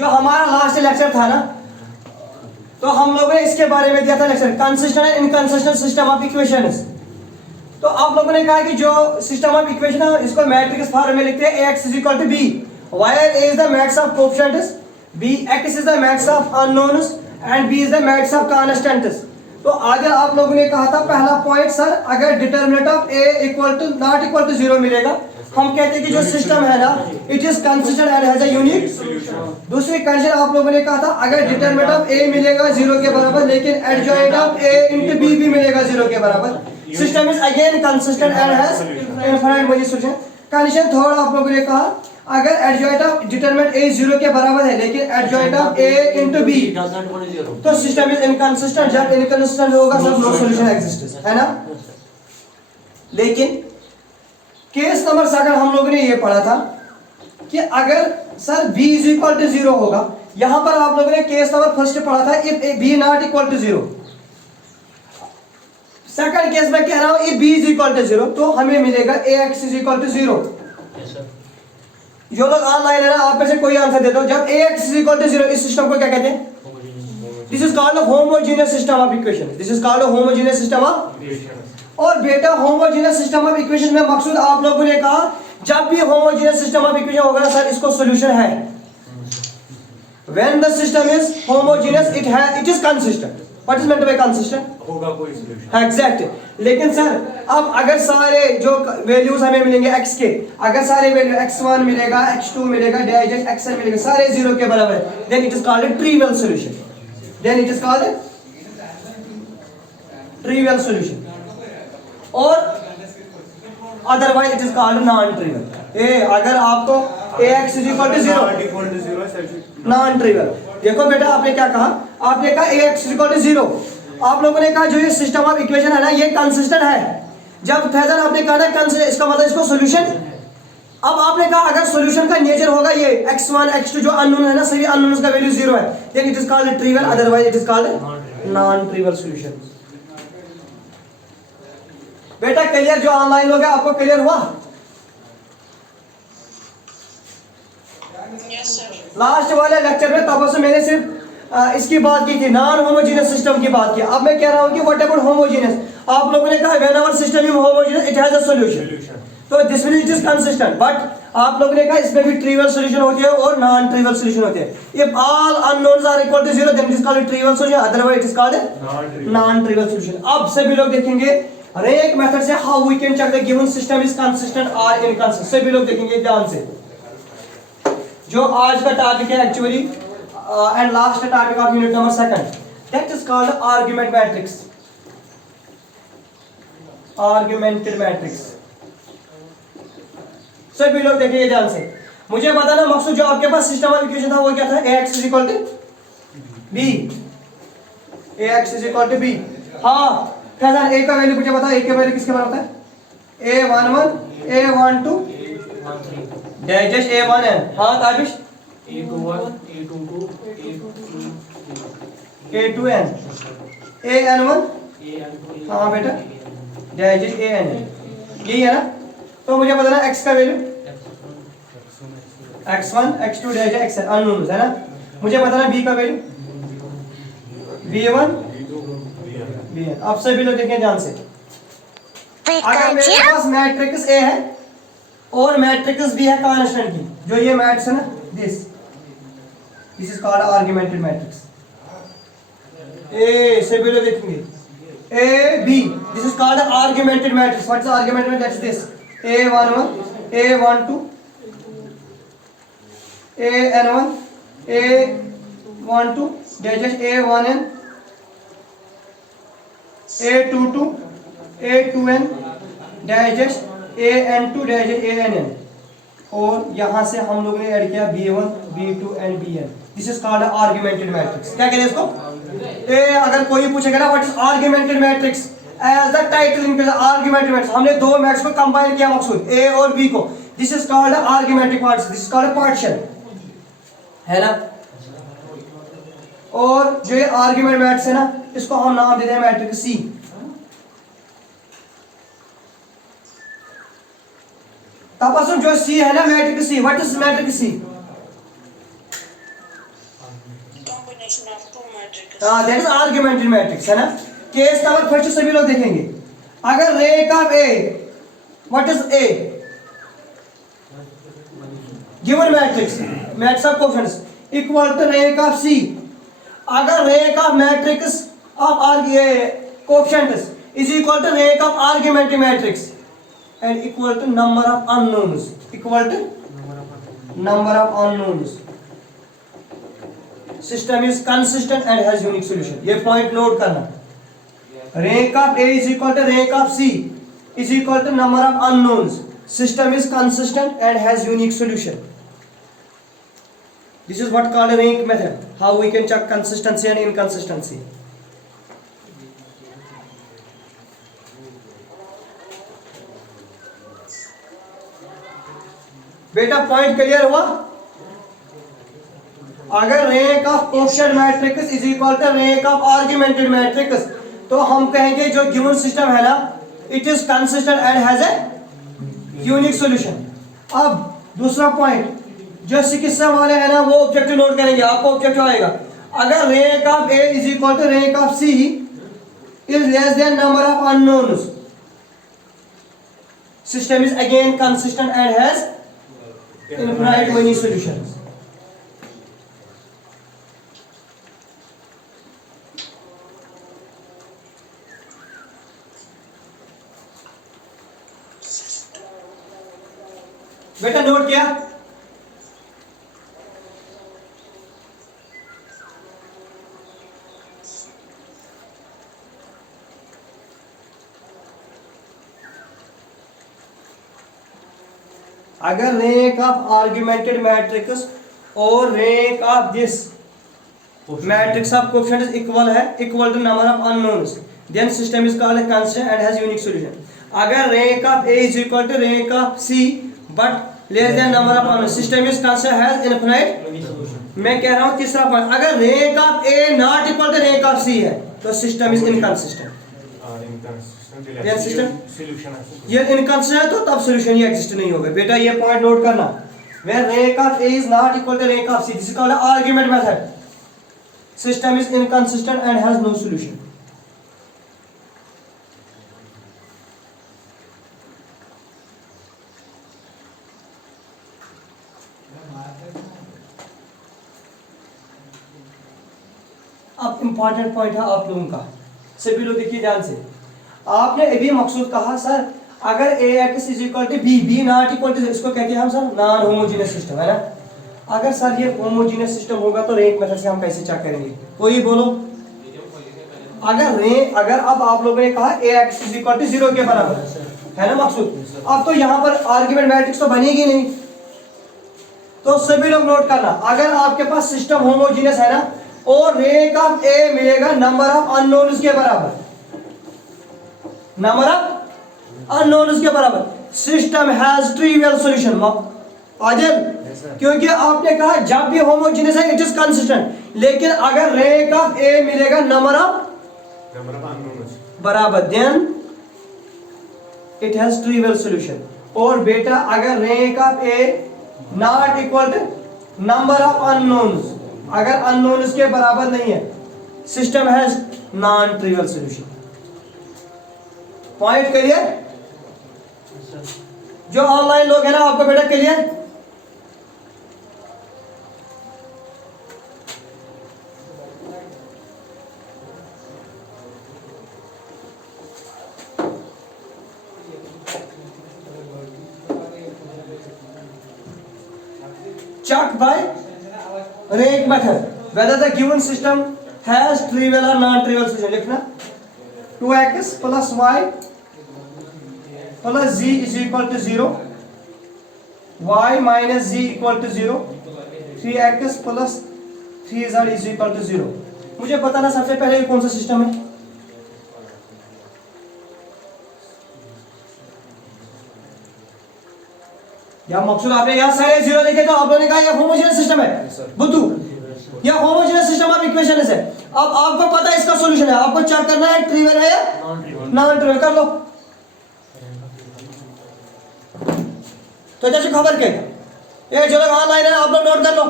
जो हमारा last lecture था ना, तो हम लोगों ने इसके बारे में दिया था lecture, consistent and inconsistent system of equations. तो आप लोगों ने कहा कि जो सिस्टम ऑफ इक्वेशन है इसको मैट्रिक्स फॉर्म में लिखते हैं ax is equal to b, where a is the matrix of coefficients, b x is the matrix of unknowns and b is the matrix of constants। तो आगे आप लोगों ने कहा था पहला पॉइंट, सर अगर determinant of a equal to not equal to 0 मिलेगा, हम कहते हैं कि जो सिस्टम है ना it is consistent and has a unique solution. दूसरी कंडीशन आप लोगों ने कहा था अगर डिटरमिनेंट ऑफ a मिलेगा 0 के बराबर, लेकिन adjoint of a into b भी मिलेगा 0 के बराबर, system is again consistent and has infinite money solution. Condition third आप लोगों ने कहा अगर एडजॉइंट ऑफ डिटरमिनेंट a 0 के बराबर है लेकिन adjoint of a into b, तो सिस्टम इज इनकंसिस्टेंट। जब इनकंसिस्टेंट होगा सब नो सॉल्यूशन एग्जिस्ट, है ना। लेकिन केस नंबर सेकंड हम लोगों ने ये पढ़ा था कि अगर sir b is equal to 0 होगा, यहां पर आप लोगों ने केस नंबर फर्स्ट पढ़ा था if b not equal to 0। Second case में कह रहा हूं if b is equal to 0, तो हमें मिलेगा ax इज इक्वल टू 0। जो लोग ऑनलाइन है ना, आप में से कोई आंसर दे दो। जब ax इज इक्वल टू 0, इस सिस्टम को क्या कहते हैं? This is called homogeneous system of equation. This is called homogeneous system of equation. और बेटा होमोजेनियस सिस्टम ऑफ इक्वेशन में मकसूद आप लोगों ने कहा जब भी होमोजेनियस सिस्टम ऑफ इक्वेशन होगा ना सर, इसको सॉल्यूशन है। when the system is homogeneous it is consistent। what is meant by consistent? होगा कोई सॉल्यूशन। एग्जैक्ट। लेकिन सर अब अगर सारे जो वैल्यूज हमें मिलेंगे x के, अगर सारे वैल्यू x1 मिलेगा, x2 मिलेगा, डाइजेस्ट xn मिलेगा, सारे 0 के बराबर है, then it is called a trivial solution। then it is called a trivial solution। और otherwise it is called non trivial. अगर आपको ax is equal to 0 non trivial. देखो बेटा आपने क्या कहा, आपने कहा ax is equal to 0। आप लोगों ने कहा जो ये सिस्टम ऑफ इक्वेशन है ना ये कंसिस्टेंट है। जब फैजर आपने कहा ना कंसिस्टेंट, इसका मतलब इसको सॉल्यूशन। अब आपने कहा अगर सॉल्यूशन का नेचर होगा ये x1 x2 जो अननोन है ना, सभी अननोन्स का वैल्यू 0 है, then it is called trivial, otherwise it is called non trivial solution. बेटा क्लियर? जो ऑनलाइन लोग हैं आपको क्लियर हुआ? Yes sir. लास्ट वाले लेक्चर में तब से मैंने सिर्फ इसकी बात की थी, नॉन होमोजेनियस सिस्टम की बात की। अब मैं कह रहा हूं कि व्हाट अबाउट होमोजेनियस? आप लोगों ने कहा whenever system is homogeneous it has a solution, तो this means it is consistent. But आप लोगों ने कहा इसमें भी ट्रिवियल सॉल्यूशन होती है और नॉन ट्रिवियल सॉल्यूशन होते हैं। If all unknowns are equal to 0 then it is called trivial solution, otherwise it is called non trivial solution. अब सभी लोग देखेंगे एक मेथड से how we can check the given system is consistent और inconsistent. सभी लोग देखेंगे ध्यान से। जो आज का टॉपिक है actually and last topic of unit number second, that is called argument matrix. Augmented matrix. सभी लोग देखेंगे ध्यान से। मुझे बताना मकसूद जो आपके पास सिस्टम ऑफ इक्वेशन था वो क्या था? ax is equal to b। ax is equal to b। हाँ फैजल a का वैल्यू मुझे बता, a का वैल्यू किसके बराबर होता है? a11 a12 डाइजेस्ट a1n। हाँ Tabish a21 a22 a2n an1। हाँ बेटा डाइजेस्ट an, यही है ना। तो मुझे बताना x का value x1 x2 digest xn unknown है ना। मुझे बताना b का वैल्यू b1 bn। अब सभी लोग देखें ध्यान से। अगर मेरे पास मैट्रिक्स A है और मैट्रिक्स B है कांस्टेंट की, जो ये मैट्रिक्स है ना, this is called augmented matrix. ए सभी लोग देखेंगे A B, this is called augmented matrix. What is augmented matrix? This a11 a12 an1 a12 डाइजेस्ट a1n a22 a2n डाइजेस्ट an2 डाइजेस्ट ann। और यहां से हम लोगों ने ऐड किया b1 b2 and bn। This is called augmented matrix. क्या करें इसको? अगर कोई पूछेगा ना what is augmented matrix, as the title implies augmented matrix, हमने दो मैट्रिक्स को कंबाइन किया मकसूद a और b को। This is called augmented matrix, this is called partition, है ना। और जो ये आर्गुमेंट मैट्रिक्स है ना, इसको हम नाम देते हैं मैट्रिक्स C। तपासून जो C है ना matrix C, what is matrix C? combination of two matrices. That is augmented matrix है ना। केस नंबर फर्स्ट सभी लोग देखेंगे। अगर rank of A, what is A? Given matrix, matrix of coefficients equal to rank of C. अगर rank of matrix of coefficients is equal to rank of augmented matrix and equal to number of unknowns, equal to number of unknowns, system is consistent and has unique solution. ये point note करना। Rank of A is equal to rank of C is equal to number of unknowns, system is consistent and has unique solution. This is what called a rank method, how we can check consistency and inconsistency. बेटा point clear हुआ? अगर rank of coefficient matrix is equal to rank of augmented matrix तो हम कहेंगे जो given system है ना, it is consistent and has a unique solution. अब दूसरा पॉइंट जो चिकित्सा वाले हैं ना वो ऑब्जेक्टिव नोट करेंगे, आपको ऑब्जेक्टिव आएगा। अगर rank of A is equal to rank of C is less than number of unknowns, system is again consistent and has infinite many solutions. बेटा नोट किया? अगर रैंक ऑफ आर्गुमेंटेड मैट्रिक्स और rank of this matrix of coefficients equal है, equal to number of unknowns, then system is called consistent and has unique solution. अगर rank of A is equal to rank of C but less than number of unknowns, system is consistent has infinite. मैं कह रहा हूं तीसरा point, अगर rank of A not equal to rank of C है तो system is inconsistent. ये inconsistent है तो तब सॉल्यूशन ही एग्जिस्ट नहीं होगा। बेटा ये पॉइंट नोट करना, where rank of A is not equal to rank of C, this is called argument method, system is inconsistent and has no solution. अब इंपॉर्टेंट पॉइंट है आप लोगों का, सभी लोग देखिए ध्यान से। आपने अभी मकसूद कहा सर अगर A X is equal to B, B not equal to, इसको कहते हैं हम सर नॉन होमोजेनियस सिस्टम, है ना। अगर सर ये होमोजेनियस सिस्टम होगा तो रैंक मेथड से हम कैसे चेक करेंगे? कोई बोलो। अगर अब आप लोगों ने कहा ए एक्स इज इक्वल टू 0 के बराबर है ना मकसूद, अब तो यहाँ पर आर्गुमेंट मैट्रिक्स तो बनेगी नहीं। तो सभी लोग नोट करना, अगर आपके पास सिस्टम होमोजेनियस है ना और रैंक ऑफ ए मिलेगा नंबर ऑफ अननोन्स के बराबर, नंबर ऑफ अननोन्स के बराबर, system has trivial solution. Adil, क्योंकि आपने कहा जब भी होमोजेनियस है इट इज कंसिस्टेंट, लेकिन अगर रैंक ऑफ ए मिलेगा नंबर ऑफ अननोन्स बराबर then it has trivial solution. और बेटा अगर rank of A not equal to number of unknowns, अगर अननोन्स के बराबर नहीं है, system has non trivial solution. Point clear? जो ऑनलाइन लोग हैं ना आपको बेटा clear? checked by rank method whether the given system has trivial or non-trivial solution. लिखना 2x plus y plus z is equal to 0, y minus z equal to 0, 3x plus 3z is equal to 0. मुझे बताना सबसे पहले ये कौन सा system है? या मकसूद आपने यहाँ सारे जीरो देखे तो आप लोगों ने कहा यह होमोजेनियस सिस्टम है बुद्धू, यह होमोजेनियस सिस्टम ऑफ इक्वेशन है। अब आपको पता है इसका सॉल्यूशन है, आपको चेक करना है ट्रिवियल है या नॉन ट्रिवियल। कर लो तो जैसे खबर के ये जो लोग ऑनलाइन है आप लोग नोट कर लो।